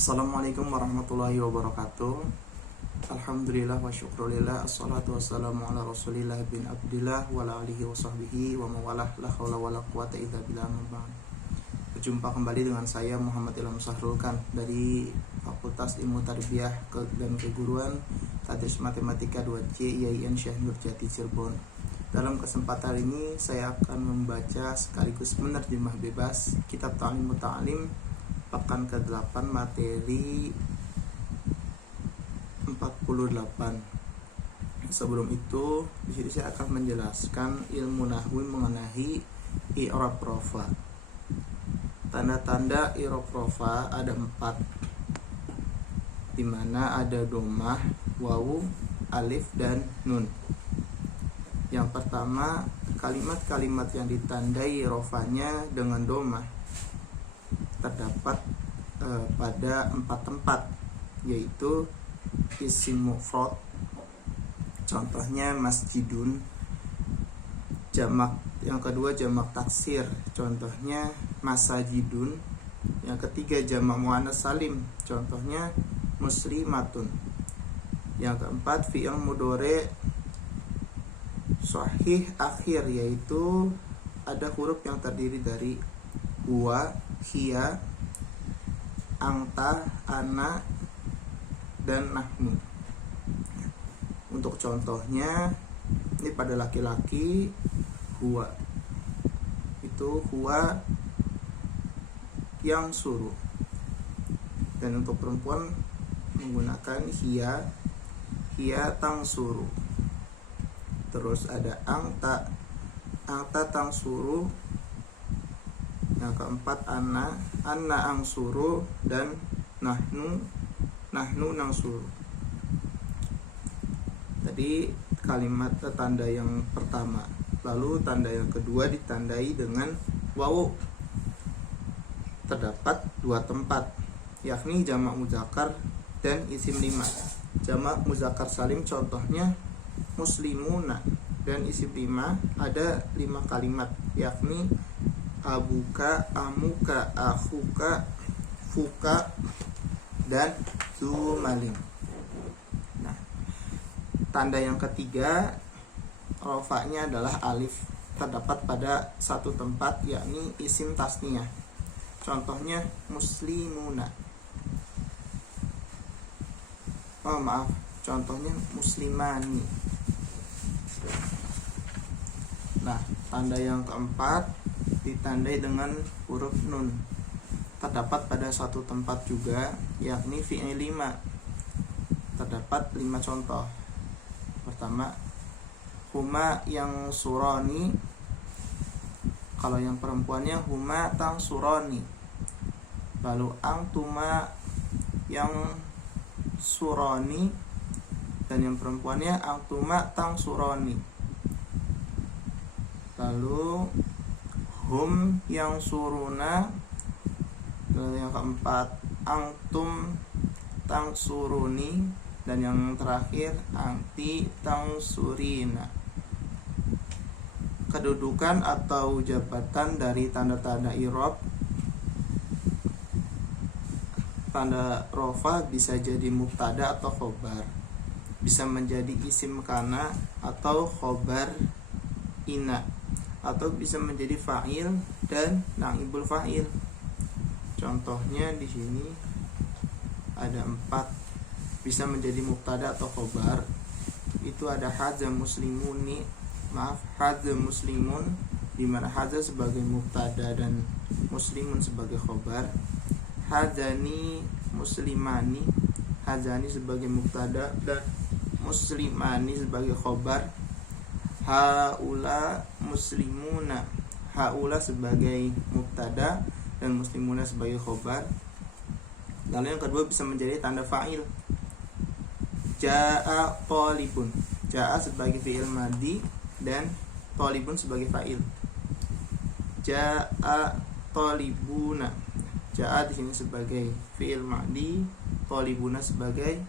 Assalamualaikum warahmatullahi wabarakatuh. Alhamdulillah wa syukrulillah. Assalatu wassalamu ala rasulillah bin abdillah wa ala alihi wa sahbihi wa mawalah. La hawla wa la quwata illa billah. Berjumpa kembali dengan saya Muhammad Ilham Sahrulkan dari Fakultas Ilmu Tarbiyah dan Keguruan Tadris Matematika 2C IAIN Syekh Nurjati Cirebon. Dalam kesempatan ini saya akan membaca sekaligus menerjemah bebas kitab Ta'lim Muta'alim pekan ke-8 materi 48. Sebelum itu, di sini saya akan menjelaskan ilmu nahwi mengenai i'rab rofa. Tanda-tanda i'rab rofa ada 4, di mana ada dhammah, wawu, alif, dan nun. Yang pertama, kalimat-kalimat yang ditandai rofanya dengan dhammah terdapat pada 4 tempat, yaitu isim mufrad, contohnya masjidun. Jamak yang kedua jamak taksir, contohnya masajidun. Yang ketiga jamak muannats salim, contohnya muslimatun. Yang keempat fi'il mudhari shahih akhir, yaitu ada huruf yang terdiri dari huwa, hiya, anta, ana, dan nahnu. Untuk contohnya, ini pada laki-laki huwa, itu huwa yang suruh, dan untuk perempuan menggunakan hiya, hiya tang suruh. Terus ada anta, anta tang suruh. Yang keempat ana, anna angsuru, dan nahnu, nahnu nangsuru. Tadi kalimat tanda yang pertama. Lalu tanda yang kedua ditandai dengan wawu. Terdapat 2 tempat, yakni jamak muzakkar dan isim 5. Jamak muzakkar salim contohnya muslimuna, dan isim 5 ada 5 kalimat, yakni abuka, amuka, akhuka, fuka, dan zumalim. Nah, tanda yang ketiga rofanya adalah alif, terdapat pada 1 tempat, yakni isim tasniyah. Contohnya muslimuna. Contohnya muslimani. Nah, tanda yang keempat ditandai dengan huruf nun, terdapat pada 1 tempat juga, yakni fi'il 5. Terdapat 5 contoh. Pertama, huma yang surani. Kalau yang perempuannya huma tang surani. Lalu angtuma yang surani, dan yang perempuannya angtuma tang surani. Lalu hum yang suruna. Lalu yang keempat angtum tang suruni, dan yang terakhir anti tang surina. Kedudukan atau jabatan dari tanda-tanda i'rab. Tanda rofa bisa jadi mubtada atau khobar, bisa menjadi isim kana atau khobar ina, atau bisa menjadi fa'il dan naibul fa'il. Contohnya di sini ada 4, bisa menjadi mubtada atau khobar. Itu ada hadza muslimuni, hadza muslimun, di mana hadza sebagai mubtada dan muslimun sebagai khobar. Hadzani muslimani, hadzani sebagai mubtada dan muslimani sebagai khobar. Haula muslimuna, haula sebagai mubtada dan muslimuna sebagai khobar. Lalu yang kedua bisa menjadi tanda fa'il. Ja'a talibun, ja'a sebagai fi'il madhi dan talibun sebagai fa'il. Ja'a talibuna, ja'a di sini sebagai fi'il madhi, talibuna sebagai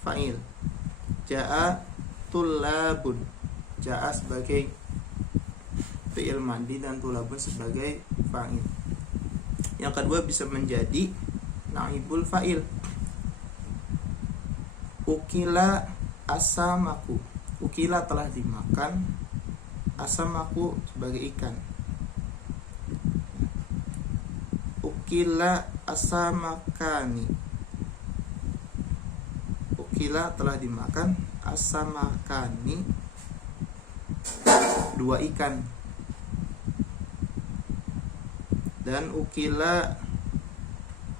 fa'il. Ja'a tullabun, ja'a sebagai fi'il madhi dan tulabun sebagai fa'il. Yang kedua bisa menjadi naibul fa'il. Ukila asamaku, ukila telah dimakan, asamaku sebagai ikan. Ukila asamakani, ukila telah dimakan, asamakani dua ikan. Dan ukila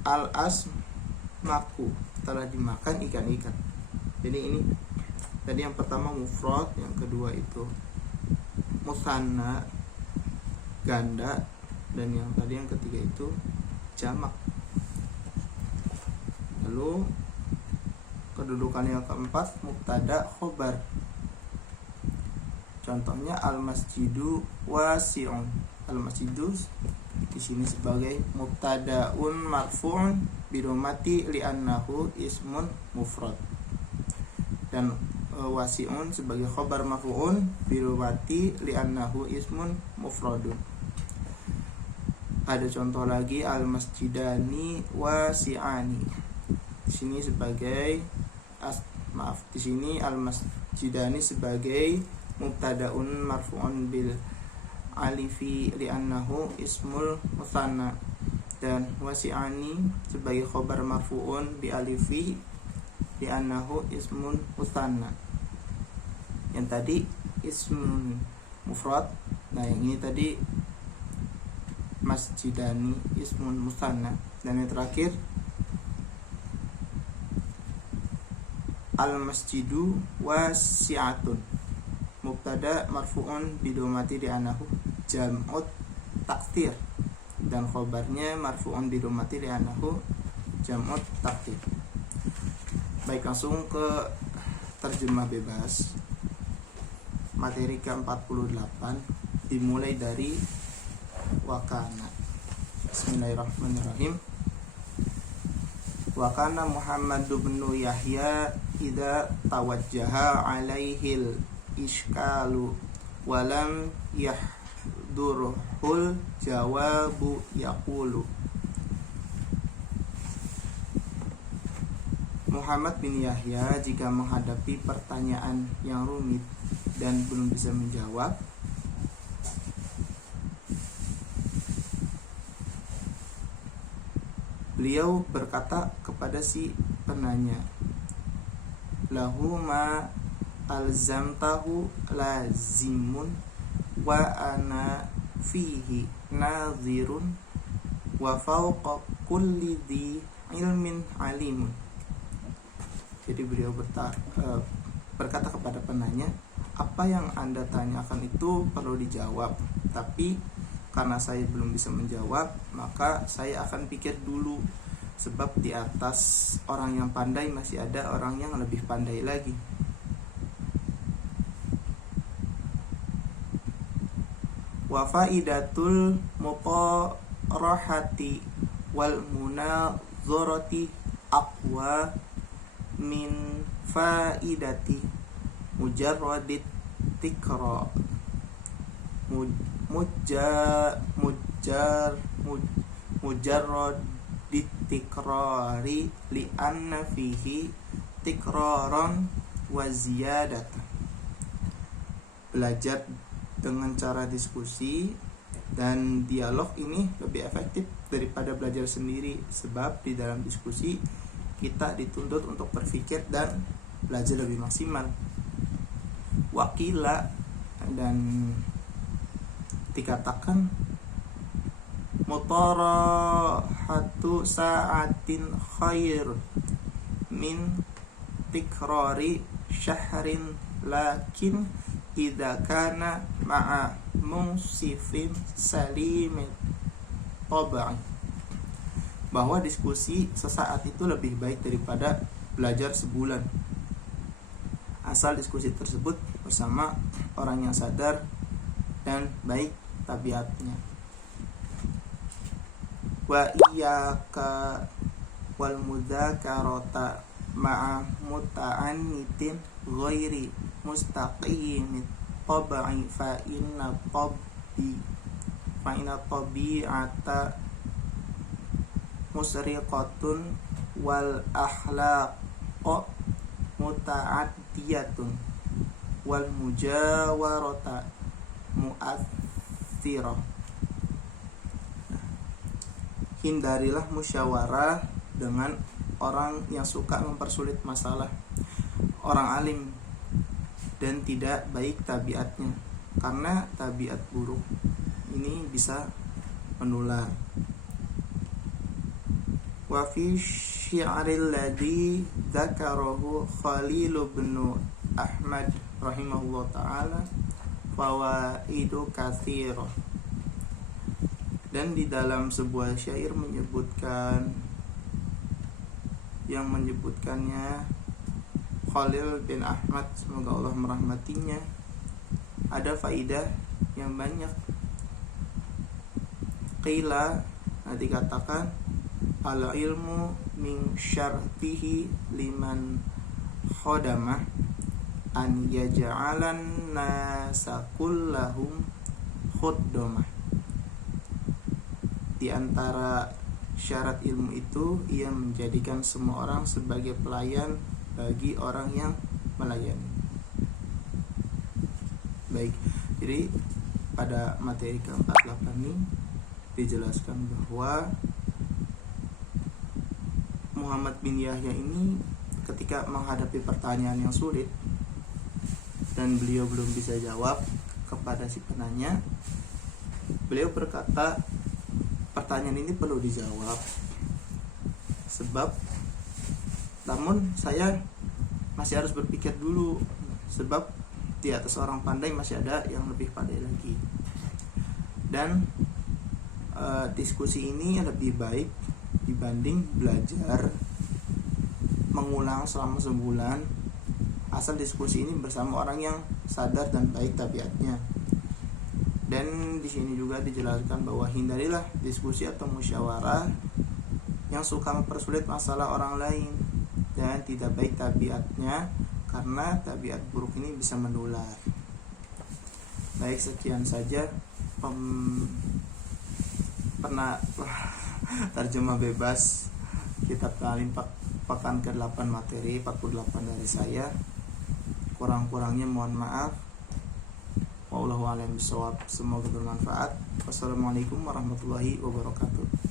al asmaku telah dimakan ikan-ikan. Jadi ini tadi yang pertama mufrad, yang kedua itu musanna ganda, dan yang tadi yang ketiga itu jamak. Lalu kedudukan yang keempat mubtada khobar. Contohnya al masjidu wasi'un. Al masjidu di sini sebagai mubtadaun marfu'un bidomati li'annahu ismun mufrad, dan wasi'un sebagai khobar marfu'un bidomati li'annahu ismun mufradun. Ada contoh lagi al masjidani wasi'ani. Di sini sebagai di sini al masjidani sebagai mubtadaun marfu'un bil alifi li'annahu ismul musanna, dan wasi'ani sebagai khobar marfu'un bi alifi li'annahu ismun musanna. Yang tadi ismun mufrad, nah yang ini tadi masjidani ismun musanna. Dan yang terakhir al masjidu wasi'atun, mubtada marfu'un bidomati li'annahu jam'ut taksir, dan khobarnya marfu'un bidomati li'annahu jam'ut taksir. Baik, langsung ke terjemah bebas materi ke-48, dimulai dari wakana. Bismillahirrahmanirrahim. Wakana Muhammad bin Yahya idza tawajjaha alaihil iskalu walam yahdurhul jawabu yaqulu. Muhammad bin Yahya jika menghadapi pertanyaan yang rumit dan belum bisa menjawab, beliau berkata kepada si penanya, lahu ma alzamtahu lazimun wa ana fihi nadhirun wa fawqa kulli dhi ilmin alimun. Jadi beliau berkata kepada penanya, apa yang Anda tanyakan itu perlu dijawab, tapi karena saya belum bisa menjawab, maka saya akan pikir dulu, sebab di atas orang yang pandai masih ada orang yang lebih pandai lagi. Wa faidatul muqarahati wal munazarati aqwa min faidati mujarradit tikra mujarradit tikrari li anna fihi tikraran wa ziyadatan. Belajar dengan cara diskusi dan dialog ini lebih efektif daripada belajar sendiri, sebab di dalam diskusi kita dituntut untuk berpikir dan belajar lebih maksimal. Wakila, dan dikatakan mutarahatu sa'atin khair min tikrari syahrin, lakin idza kana ma'a munsifin salimin tabai. Bahwa diskusi sesaat itu lebih baik daripada belajar sebulan, asal diskusi tersebut bersama orang yang sadar dan baik tabiatnya. Wa iyyaka wal mudzakarata ma'a muta'annitin ghairi mustaqimit tabai fa inna tabi'ata musriqatun wal akhlaqu muta'addiyatun wal mujawarata mu'athirah. Hindarilah musyawarah dengan orang yang suka mempersulit masalah, orang alim dan tidak baik tabiatnya, karena tabiat buruk ini bisa menular. Wa fi syi'ril ladzi dzakarahu Khalil bin Ahmad rahimahullah taala fawaidu katsirah. Dan di dalam sebuah syair menyebutkannya Khalil bin Ahmad, semoga Allah merahmatinya, ada faidah yang banyak. Qila, dikatakan, al ilmu min syartihi liman khodamah an yaj'alan nasa kullahum khuddamah. Di antara syarat ilmu itu, ia menjadikan semua orang sebagai pelayan bagi orang yang melayani. Baik, jadi pada materi ke-48 ini dijelaskan bahwa Muhammad bin Yahya ini ketika menghadapi pertanyaan yang sulit dan beliau belum bisa jawab kepada si penanya, beliau berkata, pertanyaan ini perlu dijawab, sebab namun saya masih harus berpikir dulu, sebab di atas orang pandai masih ada yang lebih pandai lagi. Dan diskusi ini lebih baik dibanding belajar mengulang selama sebulan, asal diskusi ini bersama orang yang sadar dan baik tabiatnya. Dan di sini juga dijelaskan bahwa hindarilah diskusi atau musyawarah yang suka mempersulit masalah orang lain dan tidak baik tabiatnya, karena tabiat buruk ini bisa menular. Baik, sekian saja terjemah bebas kitab Ta'lim pekan ke-8 materi 48 dari saya. Kurang-kurangnya mohon maaf. Wallahu a'lam bishawab. Semoga bermanfaat. Wassalamualaikum warahmatullahi wabarakatuh.